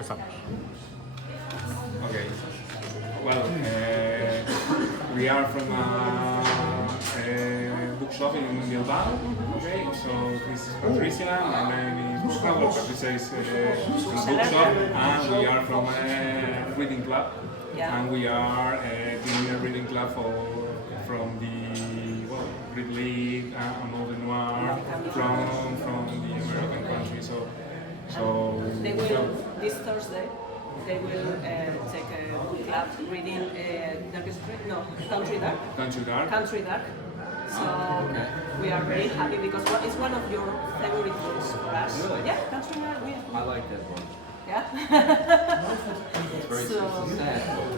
empezamos. Okay. Well, we are from a bookshop in Bilbao. Okay, so this is Patricia. My name is Borja. Well, Patricia is from the bookshop, and we are from a reading club. Yeah. And we are doing a reading club from the Ridley and all the noir from the American country. So they will this Thursday. They will take a book club reading Country Dark. So we are very happy because it's one of your favorite books for us. Really? Yeah, Country Dark. I like that one. Yeah. It's very it's a sad book.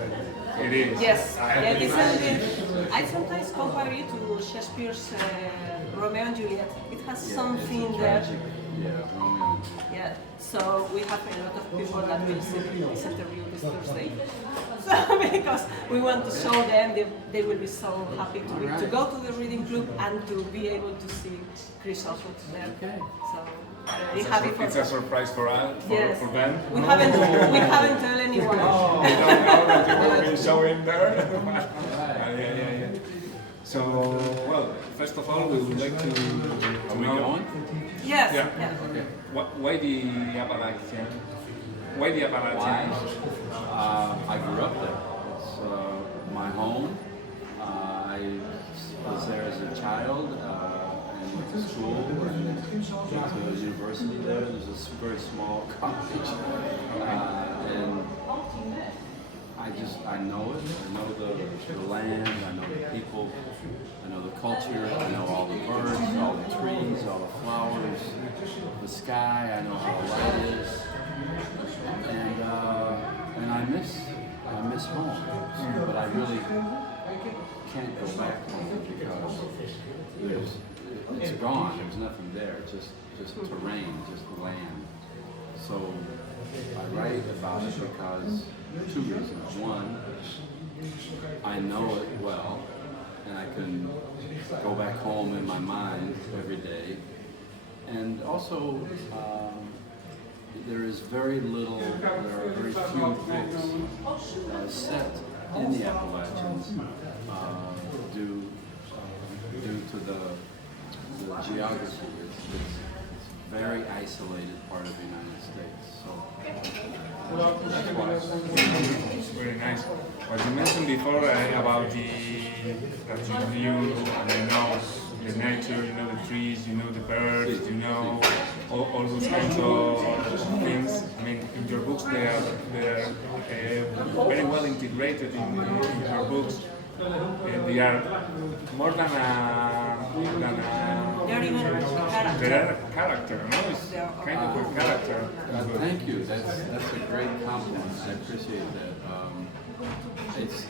it is. Yes. I sometimes compare it to Shakespeare's Romeo and Juliet. It has something there. Yeah, Romeo. Yeah, so we have a lot of people that will see this interview this Thursday. So because we want to show them, they will be so happy to go to the reading club and to be able to see Chris Offutt there. Okay. So very happy for It's a surprise for us, for them. We haven't told anyone. We don't know that you will be showing there. Yeah. So, well, first of all, we would like to Are we going? Yes. Yeah. Okay. Why the Appalachian? Why the Appalachian? I grew up there. It's my home. I was there as a child and went to school and went to a university there. There's a very small college. And I know it. I know the land. I know the people. I know the culture. I know all the birds, all the trees, all the flowers, the sky. I know how the light is. And I miss home. But I really can't go back home because it's gone. There's nothing there. Just terrain, just land. So I write about it because two reasons. One, I know it well, and I can go back home in my mind every day. And also, there are very few books set in the Appalachians due to the geography. It's a very isolated part of the United States. So that's why. It's very nice. What you mentioned before about that you know the nature, you know the trees, you know the birds, you know all those kinds of things. I mean, in your books they are very well integrated in your books. They are more than a character, no? It's kind of a character. Thank you. That's a great compliment. I appreciate that. It's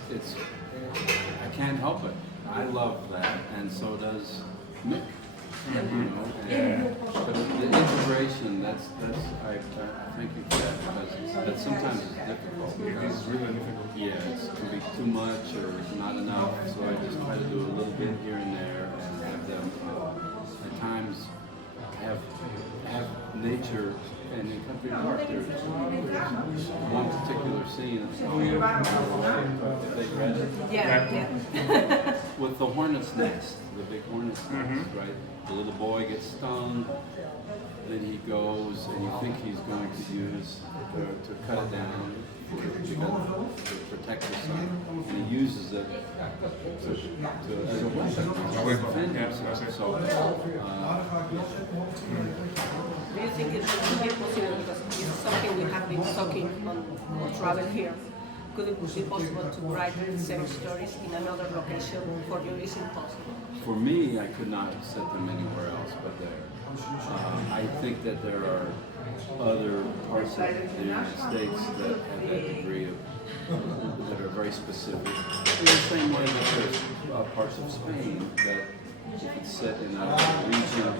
I can't help it. I love that, and so does Mick. You know, but the integration. That's I thank you for that because that sometimes is difficult. It is really difficult. Yeah, it can be too much or not enough. So I just try to do a little bit here and there, and have them at times have nature. And in Country Dark, there's one particular scene. They read it. Yeah. With the hornet's nest, the big hornet's nest, right? The little boy gets stung, then he goes and you think he's going to use to cut it down to protect his son, and he uses it as a weapon to defend himself. So, do you think it would be possible, because it's something we have been talking on travel here, could it be possible to write 7 stories in another location? For you, is it possible? For me, I could not set them anywhere else but there. I think that there are other parts of the United States that have that degree of, that are very specific. In the same way that there's parts of Spain that if it's set in a region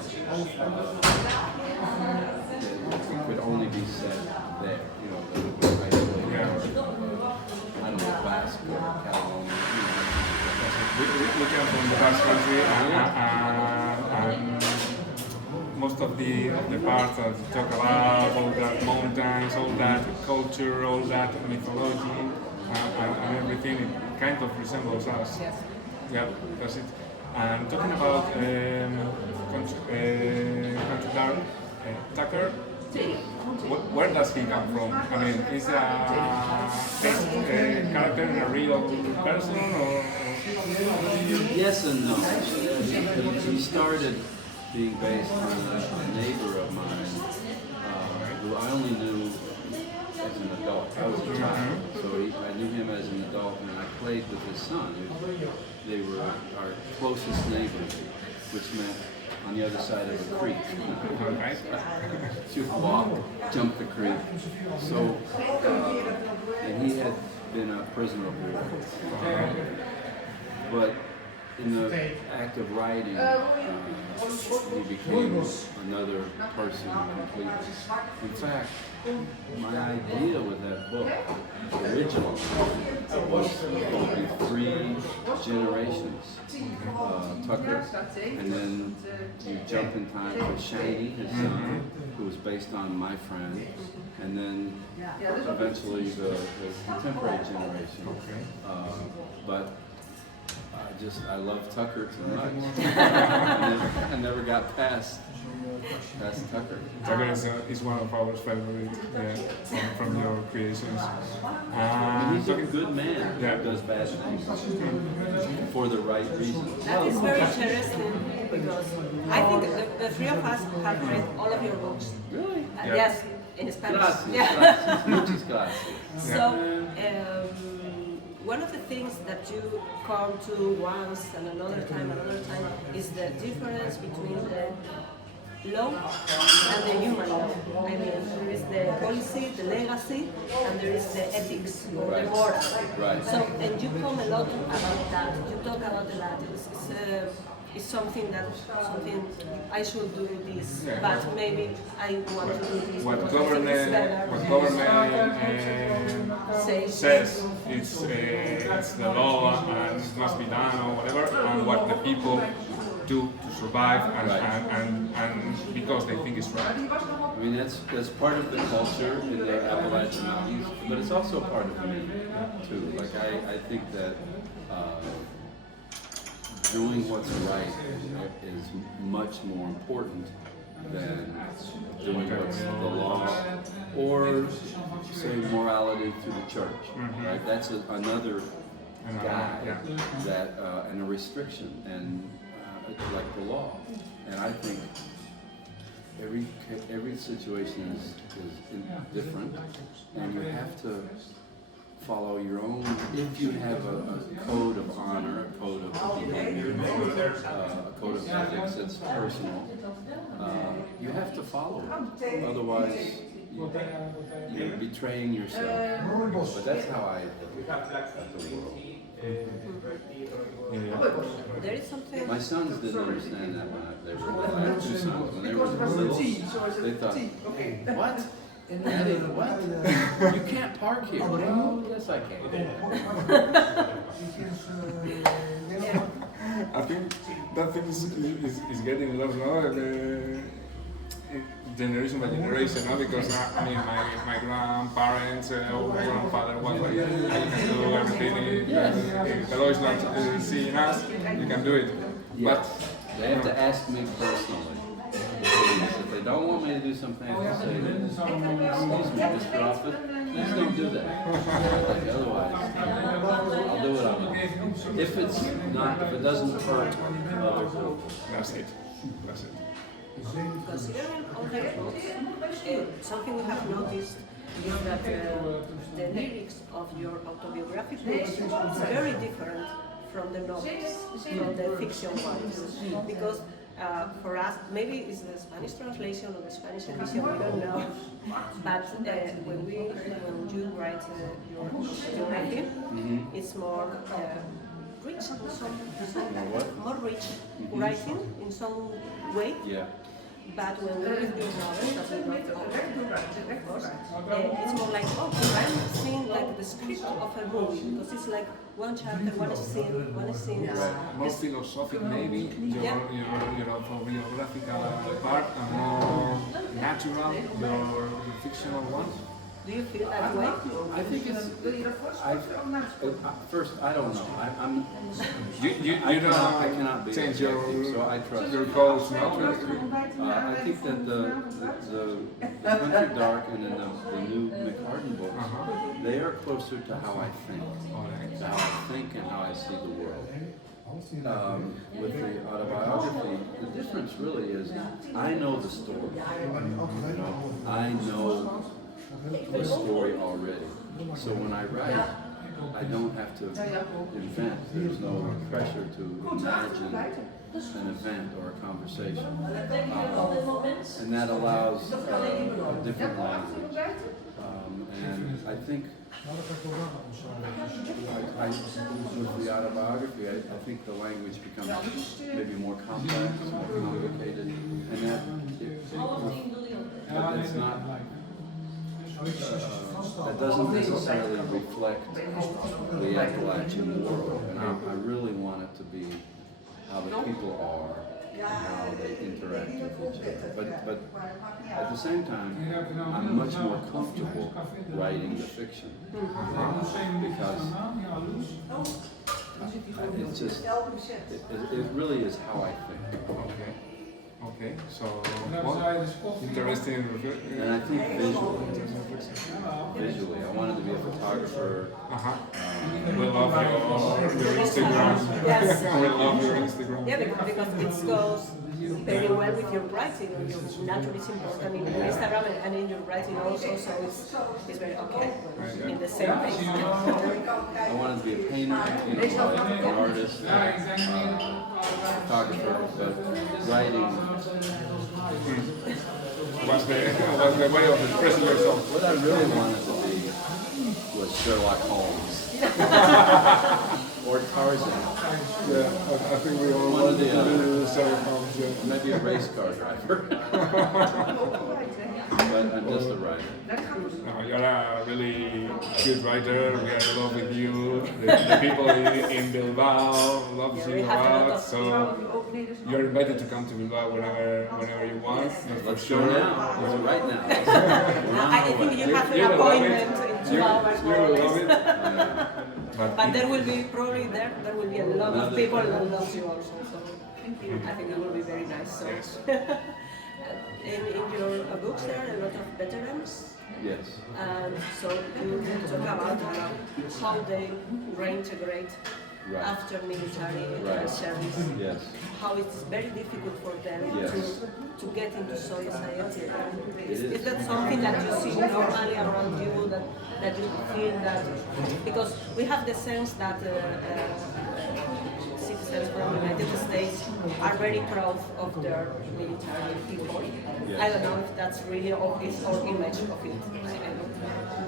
it could only be set there, you know, that would be isolated, or I don't know, Basque or Catalonia. We come from the Basque country, and most of the part that you talk about, all that mountains, all that culture, all that mythology, and everything. It kind of resembles us. Yes. Yeah, that's it. And talking about Tucker, where does he come from? I mean, is a character a real person or? Yes and no. He started being based on a neighbor of mine who I only knew as an adult. I was a child, so I knew him as an adult, and I played with his son. They were our closest neighbors, which meant on the other side of the creek. Right. To walk, jump the creek. So, and he had been a prisoner of war. But in the act of writing, he became another person completely. In fact, my idea with that book, original, was going to be 3 generations. Tucker, and then you jump in time to Shiny, his son, who was based on my friend, and then eventually the contemporary generation. But I love Tucker too much. I never got past Tucker. Tucker is one of our favorites from your creations. He's a good man who does bad things for the right reasons. That is very interesting because I think the 3 of us have read all of your books. Really? Yes, in Spanish. Gracias. Yeah. Gracias. Muchas gracias. So, one of the things that you come to once and another time is the difference between the law and the human law. I mean, there is the policy, the legacy, and there is the ethics or the moral. Right. So, and you come a lot about that. You talk about that. It's something I should do this, but maybe I want to do this. What government says it's the law and it must be done or whatever, and what the people do to survive and because they think it's right. I mean, that's part of the culture in the Appalachian Mountains, but it's also part of me too. Like I think that doing what's right is much more important than doing what's the law or say morality through the church. Right? That's another guide that and a restriction and like the law. And I think every situation is different, and you have to follow your own. If you have a code of honor, a code of behavior, a code of ethics that's personal, you have to follow it. Otherwise, you're betraying yourself. But that's how I look at the world. There is something. My sons didn't understand that when they were little. I have 2 sons. When they were little, they thought, what? Daddy, what? You can't park here. Oh, yes, I can. I think that thing is getting lost now, generation by generation, no? Because I mean, my grandparents or my grandfather was like, you can do everything. If the law is not seeing us, you can do it. Yes. But they have to ask me personally. If they don't want me to do something, I have to say, excuse me, Mr. Offutt, please don't do that. Like, otherwise, I'll do what I want. If it doesn't hurt other people. That's it. Considering all the books, something we have noticed is that the lyrics of your autobiographic books is very different from the novels, from the fiction ones, because for us, maybe it's the Spanish translation or the Spanish edition, we don't know. But when you write your autobiography, it's more rich, more rich writing in some way. Yeah. But when we read your novels, that we wrote of course, it's more like, I'm seeing like the script of a movie, because it's like one chapter, one scene. More philosophic maybe, Yeah. your autobiographical part, and more natural, your fictional one. Do you feel that way? I think it's. First, I don't know. I'm. You don't I cannot be change objective, so I trust your goals now. I think that the Country Dark and then the new McCartan books, they are closer to how I think, to how I think and how I see the world. With the autobiography, the difference really is I know the story. I know the story already. So when I write, I don't have to invent. There's no pressure to imagine an event or a conversation. And that allows a different language. And I think with the autobiography, I think the language becomes maybe more complex, more complicated, and that's not. That doesn't necessarily reflect the Appalachian world, and I really want it to be how the people are and how they interact with each other. But at the same time, I'm much more comfortable writing the fiction because it's just it really is how I think. Okay, so interesting. And I think visually, I wanted to be a photographer. We love your Instagram. Yes. We love your Instagram. Yeah, because it goes very well with your writing. Your natural is important in Instagram and in your writing also, so it's very okay in the same way. I wanted to be a painter, like an artist, photographer, but writing was the way of expressing yourself. What I really wanted to be was Sherlock Holmes or Tarzan. Yeah, I think we all One of the Sherlock Holmes. Yeah. Maybe a race car driver. But I'm just a writer. No, you're a really good writer. We are in love with you. The people in Bilbao love you a lot. So you're invited to come to Bilbao whenever you want. Let's for go sure. now. Let's right now. I think you have an appointment in 2 hours. You will love it. But there will be probably there will be a lot of people that love you also. So I think it will be very nice. So. Yes. In your books there are a lot of veterans. Yes. So you talk about how they reintegrate after military service. Yes. How it's very difficult for them to get into society. Is that something that you see normally around you, that you feel that, because we have the sense that citizens from the United States are very proud of their military people. Yes. I don't know if that's really our image of it.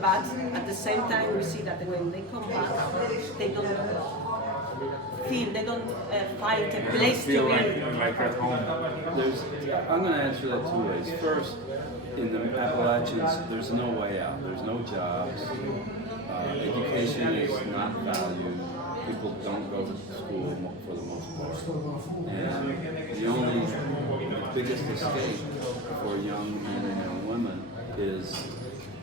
But at the same time, we see that when they come back, they don't find a place to Feel be. like at home. I'm going to answer that 2 ways. First, in the Appalachians, there's no way out. There's no jobs. Education is not valued. People don't go to school for the most part. And the only biggest escape for young men and young women is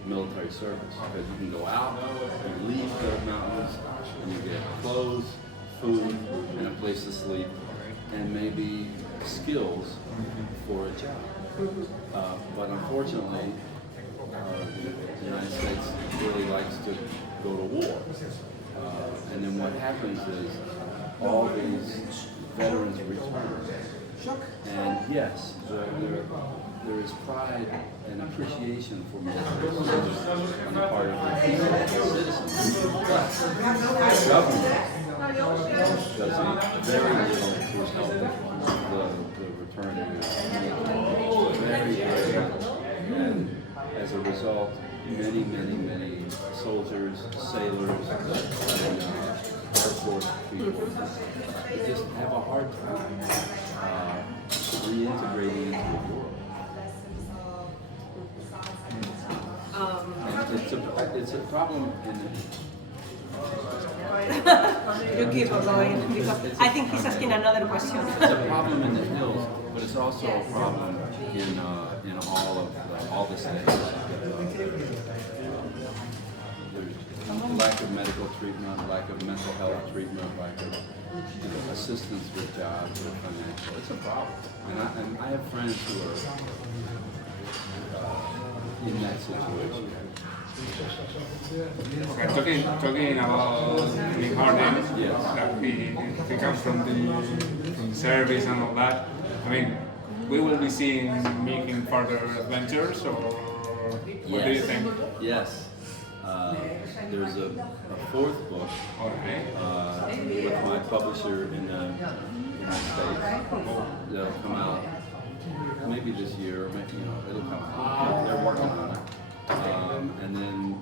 military service. Because you can go out, you leave the mountains, and you get clothes, food, and a place to sleep, and maybe skills for a job. But unfortunately, the United States really likes to go to war. And then what happens is all these veterans return. And yes, there is pride and appreciation for military service on the part of the people, the citizens. But the government does very little to help the return of the very, very little. And as a result, many soldiers, sailors, and Air Force people just have a hard time reintegrating into the world. it's a problem in You keep on going because I think he's asking another question. it's a problem in the hills, but it's also a problem in all the states. There's lack of medical treatment, lack of mental health treatment, lack of assistance with jobs or financial. It's a problem, and I have friends who are in that situation. Okay, talking about the Harden, Yes. that he comes from the service and all that. I mean, we will be seeing making further adventures, or what do you think? Yes. There's a fourth book Okay. with my publisher in the United States that'll come out maybe this year, or maybe it'll come out. They're working on it. And then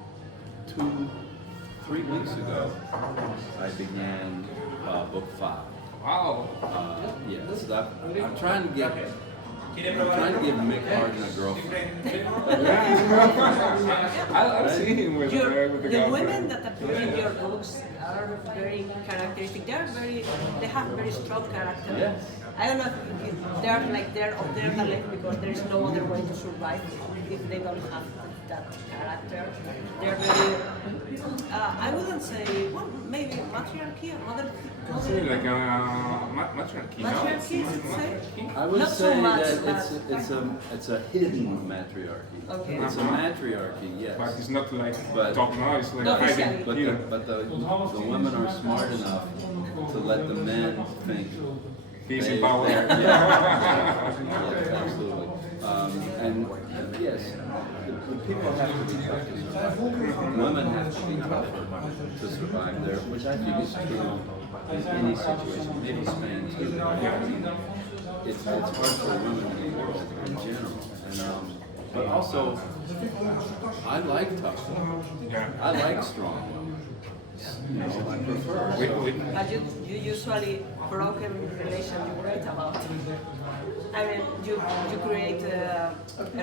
3 weeks ago, I began book 5. Wow. Yes, I'm trying to give Mick Harden a girlfriend. I'll see him with the The girlfriend. women that appear in your books are very characteristic. They have very strong character. Yes. I don't know if they're of their talent because there is no other way to survive if they don't have that character. They're very, I wouldn't say, well, maybe matriarchy, Something like matriarchy, no? matriarchy, is it say? I would Not so say much, that it's a hidden matriarchy. Okay. It's a matriarchy, yes. But it's not like But- top now, it's like No, hiding. But the women are smart enough to let the men think He's in power. Yes, absolutely. And yes, the people have to be tough to survive. Women have to be tough to survive there, which I think is true in any situation. Maybe Spain too. It's hard for women in the world in general. And, but also, I like tough women. Yeah. I like strong women. I prefer. But you usually broken relation you write about. I mean, you create a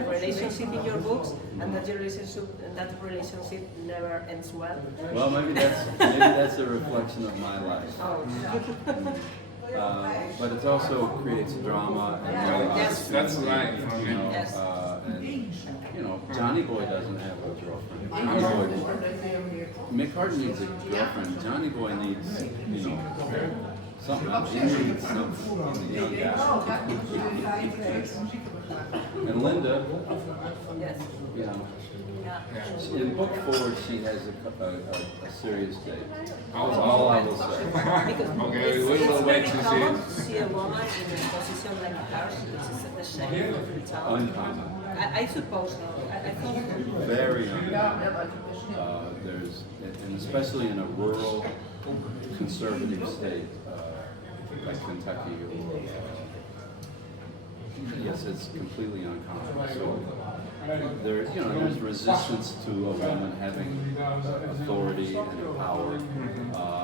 relationship in your books, and that relationship never ends well. Well, maybe that's a reflection of my life. But it also creates drama and Yes. That's right. Yes. And Johnny Boy doesn't have a girlfriend. Mick Harden needs a girlfriend. Johnny Boy needs, something else. He needs something. And Linda, Yes. Yeah. in book 4, she has a serious date. That's all I will say. Because Okay, it's, we will it's wait very to see common it. to see a woman in a position like hers, which is the shame of the town. Uncommon. I suppose. I thought. Very uncommon. And especially in a rural, conservative state like Kentucky, or yes, it's completely uncommon. So there's resistance to a woman having authority and power,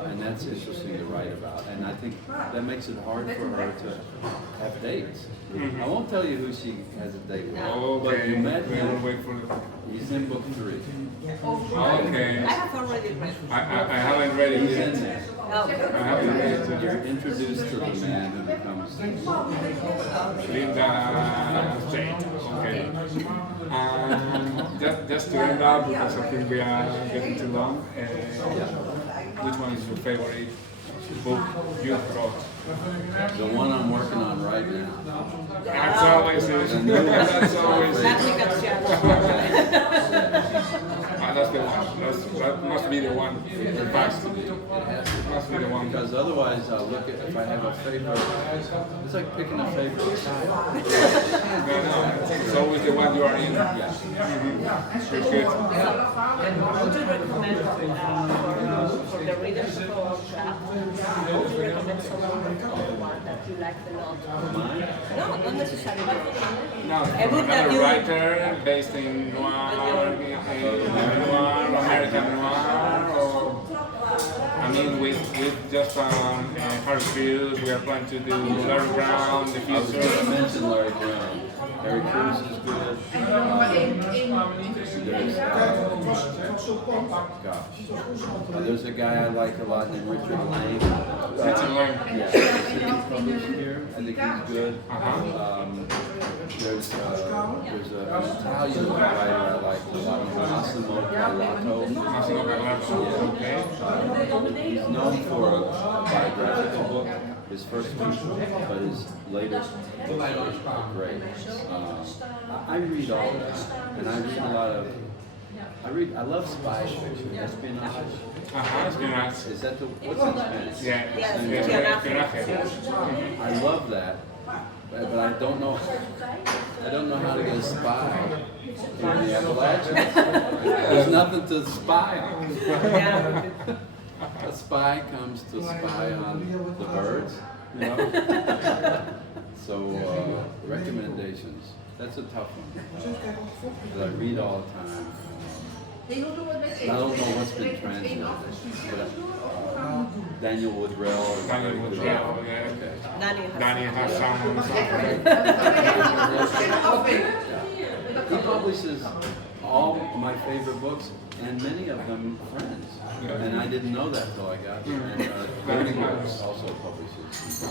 and that's interesting to write about. And I think that makes it hard for her to have dates. I won't tell you who she has a date with, but Okay, you met we will him. wait for He's in book 3. Okay. I have already read. I haven't read it He's yet. in there. Oh, I haven't read it yet. You're introduced to the man who becomes Linda Jane. Okay. Just to end up, because I think we are getting too long, which one is your favorite book you wrote? the one I'm working on right now. That's always it. That's always it. that we can share. That's the one. That must be the one. In fact, It has to must be the one. because otherwise I'll look at if I have a favorite. It's like picking a favorite. No, it's always the one you are in. Yeah. Good, good. Would you recommend for the readers of our craft, would you recommend someone the one that you like a lot? Mine? No, not necessarily. Now, A from book that another you- writer based in noir, American noir, or I mean, with just hard reviews, we are planning to do Larry Brown, the I was going to future. mention Larry Brown. Harry Cruz is good. There's a guy I like a lot named Richard Lane. Richard Lane. Yeah, he's published here. I think he's good. There's an Italian writer I like a lot, Massimo Carlato. Massimo Carlato. Okay. He's known for a biographical book, his first one, but his latest books are great. I read all of that, and I read a lot of. I love spy fiction, espionage. Espionage. Is that the what's in Spanish? Yeah, Espionage. I love that, but I don't know. I don't know how to get a spy in the Appalachians. There's nothing to spy on. A spy comes to spy on the birds, you know. So recommendations. That's a tough one. That I read all the time. I don't know what's been translated. But, Daniel Woodrell. Daniel Woodrell, yeah. Okay. Danny has some. He publishes all my favorite books, and many of them friends. And I didn't know that till I got here. And 30 Works also publishes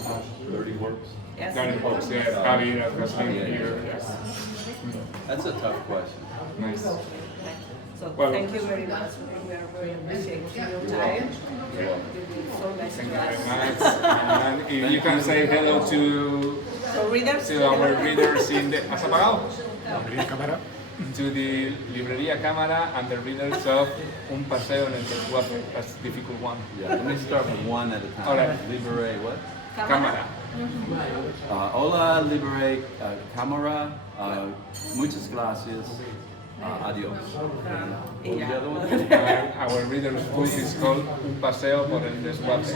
30 Works. Yes. Danny Fox, yeah, Javi that has been here. Yes. That's a tough question. Nice. So Well, thank you very much. We are very appreciative your time. You're welcome. You've been so nice Thank to you very us. much. And if you can say hello to So readers, our readers in the ¿Has apagado? Librería Cámara. To the Librería Cámara and the readers of Un Paseo en el Desguace. That's a difficult one. Yeah, let me start with one at a time. All right. Libre what? Cámara. Hola, Libre Cámara. Muchas gracias. Adiós. And what was the other one? Our readers' book is called Un Paseo por el Desguace.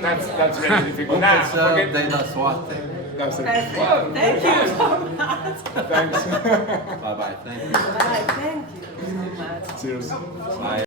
That's really difficult. Un Nah, paseo forget de la suerte. That's it. perfect. Well, Thank you so much. Thanks. Bye bye. Thank you. Bye. Thank you so much. Cheers. Bye.